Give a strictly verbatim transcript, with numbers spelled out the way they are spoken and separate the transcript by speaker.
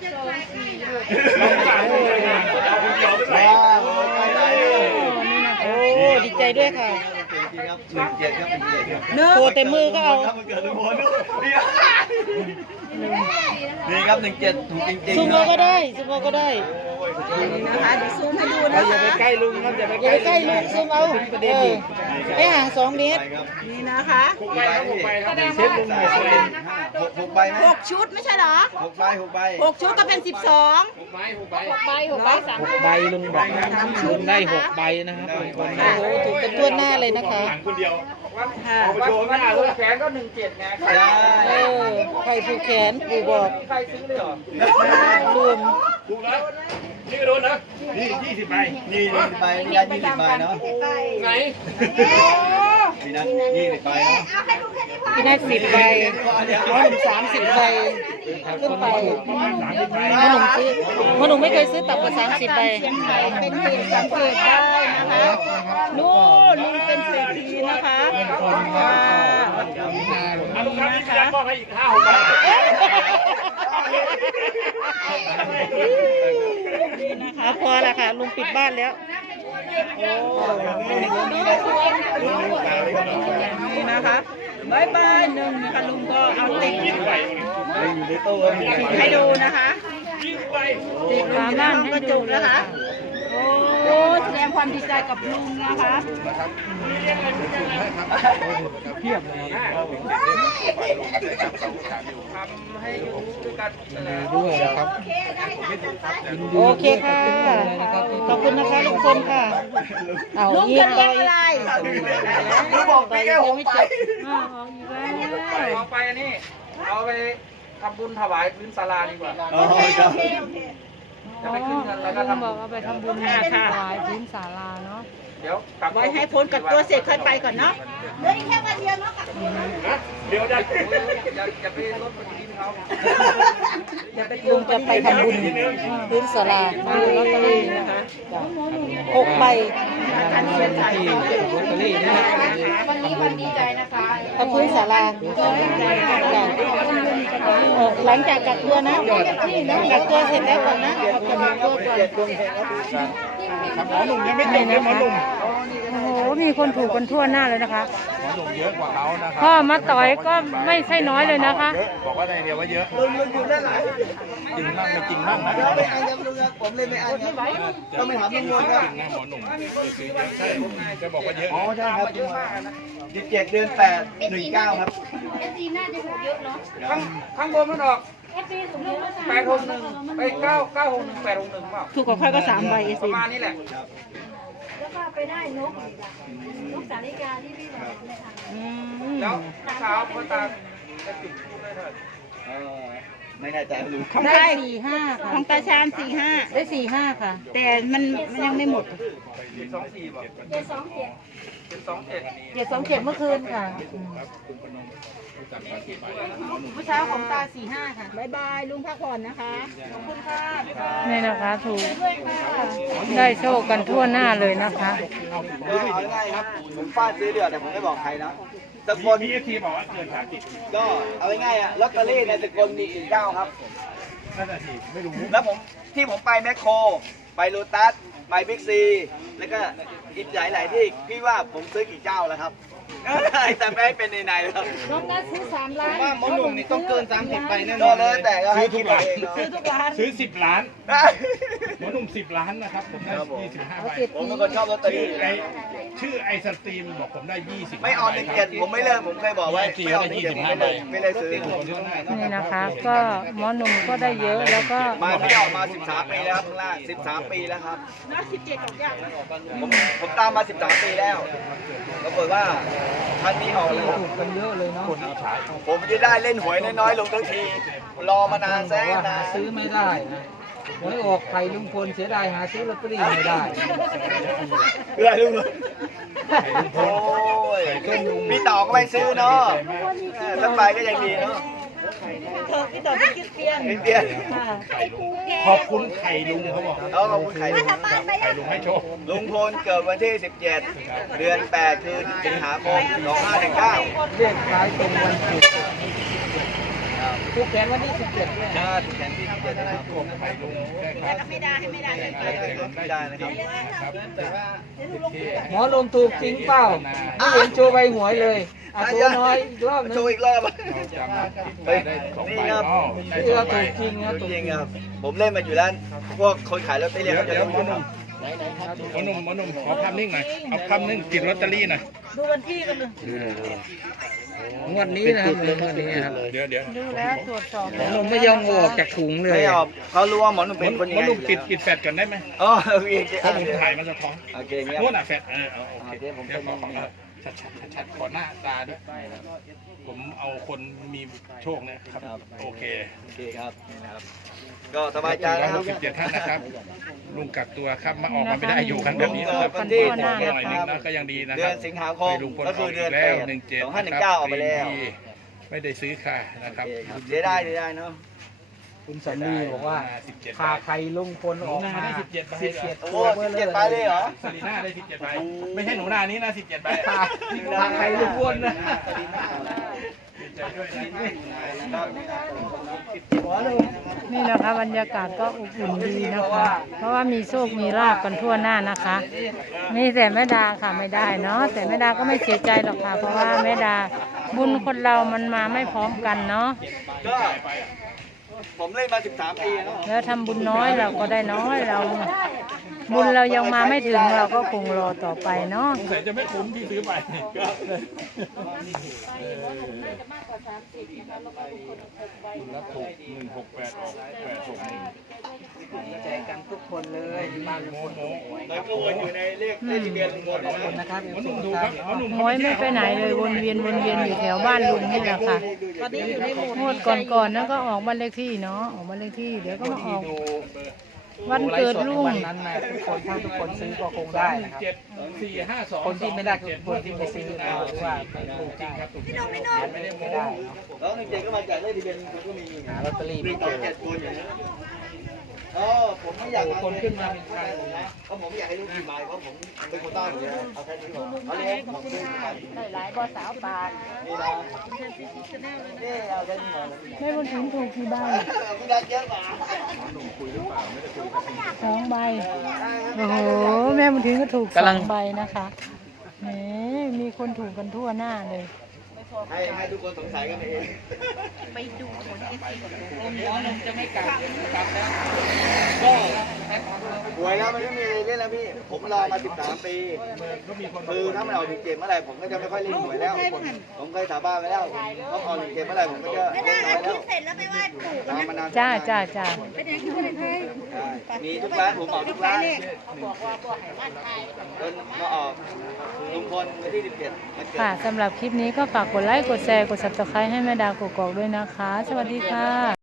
Speaker 1: โอ้ดีใจด้วยค่ะโคเต็มมือก็เอา
Speaker 2: นี่ครับหนึ่งเจ็ดถูกจริงๆ
Speaker 1: ซูมเราก็ได้ซูมเราก็ได้
Speaker 3: นี่นะคะเดี๋ยวซูมให้ดูนะคะอย่าไปใกล้ลุงครับอย่าไป
Speaker 1: อย่าไปใกล้ลุงซูมเอาเออไอ้ห่างสองเมตร
Speaker 3: นี่นะคะหกใบหกใบครับเช็ดลุงหน่อย
Speaker 2: หกหกใบไหม
Speaker 3: หกชุดไม่ใช่เหรอ
Speaker 2: หกใบหกใบ
Speaker 3: หกชุดก็เป็นสิบสอง
Speaker 4: หกใบหกใบหกใบหกใบสาม
Speaker 1: ใบลุงบอกลุงได้หกใบนะครับโอ้โหถูกเป็นตัวหน้าเลยนะคะ
Speaker 4: คนเดียววัดวัดผูกแขนก็หนึ่งเจ็ดไงใคร
Speaker 1: เออใครผูกแขนปู่บอก
Speaker 4: ใครซื้อเลยเหรอ
Speaker 1: รวม
Speaker 4: ถูกแล้วนี่ก็โดนนะนี่ยี่สิบใบ
Speaker 2: นี่ยี่สิบใบนี่ได้ยี่สิบใบเนาะ
Speaker 4: ไหน
Speaker 2: นี่นะยี่สิบใบเนาะ
Speaker 1: พี่นัทสิบใบพ่อหนุ่มสามสิบใบขึ้นไปพ่อหนุ่มซื้อพ่อหนุ่มไม่เคยซื้อต่ำกว่าสามสิบใบ
Speaker 3: เป็นเหตุสังเกตได้นะคะนู่นลุงเป็นเศรษฐีนะคะ
Speaker 4: ลุงครับนี่จะมอบให้อีกห้าหกใบ
Speaker 1: นี่นะคะพอละค่ะลุงปิดบ้านแล้วโอ้
Speaker 3: นี่นะคะบายบายหนึ่งนะคะลุงก็เอาติดให้ดูนะคะติดฝาบ้านกระจกนะคะโอ้แสดงความดีใจกับลุงนะคะ
Speaker 4: เพียบเลยทำให้รู้กัน
Speaker 1: ด้วยนะครับโอเคค่ะขอบคุณนะคะลุงพลค่ะเอา
Speaker 3: ลุงจะเลี้ยงอะไร
Speaker 2: ลุงบอกไปแค่หกใบ
Speaker 4: เอาไปอันนี้เอาไปทำบุญถวายพื้นศาลาดีกว่าจะไปขึ้นเงินแล้วก็ทำ
Speaker 5: บอกเอาไปทำบุญถวายพื้นศาลาเนาะ
Speaker 4: เดี๋ยวกลับ
Speaker 3: ไว้ให้พ้นกับตัวเสร็จค่อยไปก่อนเนาะเหลืออีกแค่วันเดียวเนาะ
Speaker 4: เดี๋ยวจะจะไปรถบนดินเขา
Speaker 3: จะไป
Speaker 1: ลุงจะไปทำบุญพื้นศาลา
Speaker 3: มาลอตเตอรี่นะคะ
Speaker 1: หกใบ
Speaker 3: อันนี้เป็นขายลอตเตอรี่นะ
Speaker 5: วันนี้วันดีใจนะคะ
Speaker 1: เอาพื้นศาลาหลังจากกักตัวนะกักตัวเสร็จแล้วก่อนนะกักตัวก่อน
Speaker 4: หมอหนุ่มยังไม่จบเลยหมอหนุ่ม
Speaker 5: โอ้โหมีคนถูกกันทั่วหน้าเลยนะคะ
Speaker 4: หมอหนุ่มเยอะกว่าเขานะครับ
Speaker 5: พ่อมาต่อยก็ไม่ใช่น้อยเลยนะคะ
Speaker 4: บอกว่าในเดียวว่าเยอะ
Speaker 2: ลุงลุงอยู่ด้านหลัง
Speaker 4: จริงบ้างไม่จริงบ้างนะ
Speaker 2: ไม่อ่านครับลุงครับผมเลยไม่อ่านครับต้องไปถามลุงพลครับ
Speaker 4: จริงนะหมอหนุ่มใช่จะบอกว่าเยอะ
Speaker 2: อ๋อใช่ครับสิบเจ็ดเดือนแปดหนึ่งเก้าครับ
Speaker 5: เอฟซีน่าจะถูกเยอะเนาะ
Speaker 4: ข้างข้างบนมันออกแปดหกหนึ่งไปเก้าเก้าหกหนึ่งแปดหกหนึ่งเปล่า
Speaker 3: ถูกกับค่อยก็สามใบ
Speaker 4: ประมาณนี้แหละ
Speaker 5: แล้วก็ไปได้นกนกสาลิกาที่พี่บอก
Speaker 4: แล้วเช้าพ่อตาจะติดพูดได้เท่าไหร่
Speaker 2: ไม่แน่ใจลุง
Speaker 3: ได้สี่ห้าของตาชานสี่ห้า
Speaker 1: ได้สี่ห้าค่ะ
Speaker 3: แต่มันมันยังไม่หมด
Speaker 4: เจ็ดสองสี่บอก
Speaker 5: เจ็ดสองเจ็ด
Speaker 4: เจ็ดสองเจ็ด
Speaker 1: เจ็ดสองเจ็ดเมื่อคืนค่ะเมื่อเช้าของตาสี่ห้าค่ะ
Speaker 3: บายบายลุงพักผ่อนนะคะขอบคุณค่ะ
Speaker 5: นี่นะคะถูกได้โชคกันทั่วหน้าเลยนะคะ
Speaker 2: เอาง่ายครับผมฟาดซื้อเดือดแต่ผมไม่บอกใครนะสกล
Speaker 4: พีเอทีบอกว่าเกินสามสิบ
Speaker 2: ก็เอาง่ายๆอะลอตเตอรี่ในสกลมีสี่เก้าครับ
Speaker 4: นั่นแหละทีไม่รู้
Speaker 2: แล้วผมที่ผมไปแมคโครไปโลตัสไปบิ๊กซีแล้วก็อีกหลายๆที่พี่ว่าผมซื้อกี่เจ้าแล้วครับแต่ไม่เป็นในในครับ
Speaker 5: น้องนัทซื้อสามล้าน
Speaker 4: ว่าหมอหนุ่มนี่ต้องเกินสามสิบไปแน่น
Speaker 2: อ
Speaker 4: น
Speaker 2: เลยแต่ก็ให้ทุกร้าน
Speaker 3: ซื้อทุกร้าน
Speaker 4: ซื้อสิบล้านหมอหนุ่มสิบล้านนะครับผมได้ยี่สิบห้าใบ
Speaker 2: ผมเป็นคนชอบลอตเตอรี่
Speaker 4: ชื่อไอสตรีมบอกผมได้ยี่สิบ
Speaker 2: ไม่ออนหนึ่งเจ็ดผมไม่เลิกผมเคยบอกว่าไม่ออนหนึ่งเจ็ดไม่เลยไม่เลยซื้อ
Speaker 5: นี่นะคะก็หมอหนุ่มก็ได้เยอะแล้วก็
Speaker 2: มาพี่ออกมาสิบสามปีแล้วครับข้างล่างสิบสามปีแล้วครับ
Speaker 3: น่าสิบเจ็ดของยาก
Speaker 2: ผมผมตามมาสิบสามปีแล้วปรากฏว่าท่านนี้ออกเลย
Speaker 1: ถูกกันเยอะเลยเนาะ
Speaker 2: ผมจะได้เล่นหวยน้อยๆลงทั้งทีรอมานานแสนนาน
Speaker 1: ซื้อไม่ได้นะหวยออกไข่ลุงพลเสียดายหาซื้อลอตเตอรี่ไม่ได้
Speaker 2: เพื่อลุงโอ้ยพี่ต่อก็ไม่ซื้อเนาะสักใบก็ยังดีเนาะ
Speaker 3: พี่ต่อเป็นกิ๊กเตี้ยน
Speaker 2: กิ๊กเตี้ยน
Speaker 4: ขอบคุณไข่ลุงเขาบอก
Speaker 2: เอาขอบคุณไข่ลุง
Speaker 4: ไข่ลุงให้โชค
Speaker 2: ลุงพลเกิดวันที่สิบเจ็ดเดือนแปดคือสิงหาคมสองห้าหนึ่งเก้า
Speaker 1: เรียกขายตรงวันศุกร์
Speaker 4: ผูกแขนวันที่สิบเจ็ด
Speaker 2: อ่าถูกแขนที่สิบเจ็ดนะครับ
Speaker 4: ไปลุงนะครับไม่ได้ไม่ได้ไม่ได้นะครับ
Speaker 1: หมอลงถูกจริงเปล่าไม่เห็นโชว์ใบหวยเลยเอาตัวน้อยอีกรอบนึง
Speaker 2: โชว์อีกรอบ
Speaker 4: เราจะมาติดไปได้สองใบเนาะ
Speaker 1: ที่เราถูกจริงนะ
Speaker 2: จริงครับผมเล่นมาอยู่แล้วพวกคนขายลอตเตอรี่เขาจะรู้อยู่ครับ
Speaker 4: หมอหนุ่มหมอหนุ่มขอภาพนิ่งหน่อยเอาภาพนิ่งติดลอตเตอรี่หน่อย
Speaker 3: ดูวันที่กันเลย
Speaker 1: งวดนี้นะครับงวดนี้นะครับ
Speaker 4: เดี๋ยวเดี๋ยว
Speaker 5: ดูแล้วตรวจสอบ
Speaker 1: หมอหนุ่มไม่ยอมเอาออกจากถุงเลย
Speaker 2: ไม่ออกเขารู้ว่าหมอหนุ่มเป็นคน
Speaker 4: ห
Speaker 2: ยัง
Speaker 4: มอ
Speaker 2: ไง
Speaker 4: หนุ่มปิดปิดแฟลชก่อนได้ไหม
Speaker 2: อ๋อโอเค
Speaker 4: เพราะผมถ่ายมันสะท้อน
Speaker 2: โอเคเงี้ย
Speaker 4: โน่นอ่ะแฟลชเออเอาโอเค
Speaker 2: โอเคผม
Speaker 4: เดี๋ยวขอขอชัดชัดชัดชัดขอหน้าตาด้วยผมเอาคนมีโชคนะครับโอเค
Speaker 2: โอเคครับนี่นะครับก็สบายใจแล้วครับ
Speaker 4: สิบเจ็ดท่านนะครับลุงกักตัวครับมาออกมาไม่ได้อยู่กันแบบนี้
Speaker 2: ลุง
Speaker 4: นะครับ
Speaker 2: กักวันที่
Speaker 4: หน่อยนึงนะก็ยังดีนะ
Speaker 2: เดื
Speaker 4: ค
Speaker 2: อ
Speaker 4: รับ
Speaker 2: นสิงหาคม
Speaker 4: ลุงพล
Speaker 2: ก็คือเดือน
Speaker 4: แล้ว
Speaker 2: แปด
Speaker 4: หนึ่งเจ็ด
Speaker 2: สองห้าหนึ่งเก้าออกไปแล้ว
Speaker 4: ไม่ได้ซื้อค่ะนะครับ
Speaker 2: โอเคครับเสียได้เสียได้เนาะ
Speaker 1: คุณสันนีบอกว่า
Speaker 4: สิบเจ็ด
Speaker 1: พาใครลุงพลออกมา
Speaker 4: สิบเจ็ดใบ
Speaker 1: สิบเจ็ด
Speaker 2: โอ้
Speaker 1: ตัวเบอ
Speaker 2: สิบ
Speaker 1: ร์เล
Speaker 2: เจ็ดไปเลย
Speaker 1: ย
Speaker 2: เหรอ
Speaker 4: ซาลีน่าได้สิบเจ็ดใบไม่ใช่หนูนานี้นะสิบเจ็ดใบ
Speaker 1: พาพาใครลุงพลนะ
Speaker 4: ดีใจด้วยนะ
Speaker 5: นี่นะคะบรรยากาศก็อบอุ่นดีนะคะ เพราะว่ามีโชคมีลาบกันทั่วหน้านะคะมีแต่แม่ดาค่ะไม่ได้เนาะแต่แม่ดาก็ไม่เสียใจหรอกค่ะเพราะว่าแม่ดาบุญคนเรามันมาไม่พร้อมกันเนาะ
Speaker 2: ก็ผมเล่นมาสิบสามปีแล้ว
Speaker 5: แล้วทำบุญน้อยเราก็ได้น้อยเรา บุญเรายังมาไม่ถึงเราก็คงรอต่อไปเนาะ
Speaker 4: สงสัยจะไม่คุ้มที่ซื้อไป แล้วถูกหนึ่งหกแปดออกแปดหกหนึ่ง
Speaker 1: ดีใจกันทุกคนเลยบ้านลุงพล
Speaker 2: แล้วก็วนอยู่ในเลขเลขทะเบียนลุงพล
Speaker 1: ขอบคุณนะครับ
Speaker 4: หมอหนุ่มดูครับหมอหนุ่ม
Speaker 5: หวยไม่ไปไหนเลยวนเวียนวนเวียนอยู่แถวบ้านลุงนี่แหละค่ะ
Speaker 3: ตอนนี้อยู่ในโหมด
Speaker 5: งวดก่อนๆนั่นก็ออกบ้านเลขที่เนาะออกบ้านเลขที่เดี๋ยวก็มาออกวันเกิดลุง
Speaker 1: วันนั้นนะทุกคนถ้าทุกคนซื้อก็คงได้นะครับ
Speaker 4: เจ็ดสี่ห้าสอง
Speaker 1: คนที่ไม่ได้คือคนที่ไม่ซื้อนะหรือว่าไม่
Speaker 4: ถูกจริงครับถูกจริงไม่ได้
Speaker 1: ไม่
Speaker 4: โม้
Speaker 1: ได้
Speaker 2: แล้วหนึ่งเจ็ดก็มาจากเลขทะเบียนลุงพลก็มี
Speaker 1: หาลอตเตอรี่
Speaker 2: มี
Speaker 1: ไม่เจ
Speaker 2: สอง
Speaker 1: อ
Speaker 2: เจ็ดคนอย่างนี้อ๋อผมไม่อยากคนขึ้นมาเป็นใครผมนะเพราะผมอยากให้ลูกขี่ไม้เพราะผมเป็นคนใต้อยู่แล้วเอาแค่นี้ก่อนเอาเลยขอบคุณครับ
Speaker 3: ได้หลายบ่อสาวปาน
Speaker 2: นี่นะนี่เอาแค่นี้ก่อน
Speaker 5: แม่บุญถิ่นถูกกี่ใบ
Speaker 2: คุณได้เยอะกว่า
Speaker 5: สองใบโอ้โหแม่บุญถิ่นก็ถูกสองใบนะคะแหมมีคนถูกกันทั่วหน้าเลย
Speaker 2: ให้ให้ทุกคนสงสัยกันเอง
Speaker 3: ไปดูผลเอฟซีของผม
Speaker 2: ก็หวยแล้วมันไม่มีเล่นแล้วพี่ ผมรอมาสิบสามปีคือถ้ามันออกถึงเกมเมื่อไหร่ผมก็จะไม่ค่อยเล่นหวยแล้ว ผมเคยสาบานไว้แล้วต้องออกถึงเกมเมื่อไหร่ผมก็จะเล่นน้อยแล้ว
Speaker 3: เสร็จแล้วไปไหว้ปู่
Speaker 2: ตามมานาน
Speaker 5: จ้าจ้าจ้า
Speaker 3: ไปไหนคือไปไหน
Speaker 2: มีทุกร้านผมออกทุกร้าน
Speaker 3: เขาบอกว่าบอกให้บ้านไทย
Speaker 2: จนมาออกลุงพลวันที่สิบเจ็ดมันเกิด
Speaker 5: ค่ะสำหรับคลิปนี้ก็ฝากกดไลค์กดแชร์กด ซับสไครบ์ให้แม่ดาวกกอกด้วยนะคะ สวัสดีค่ะ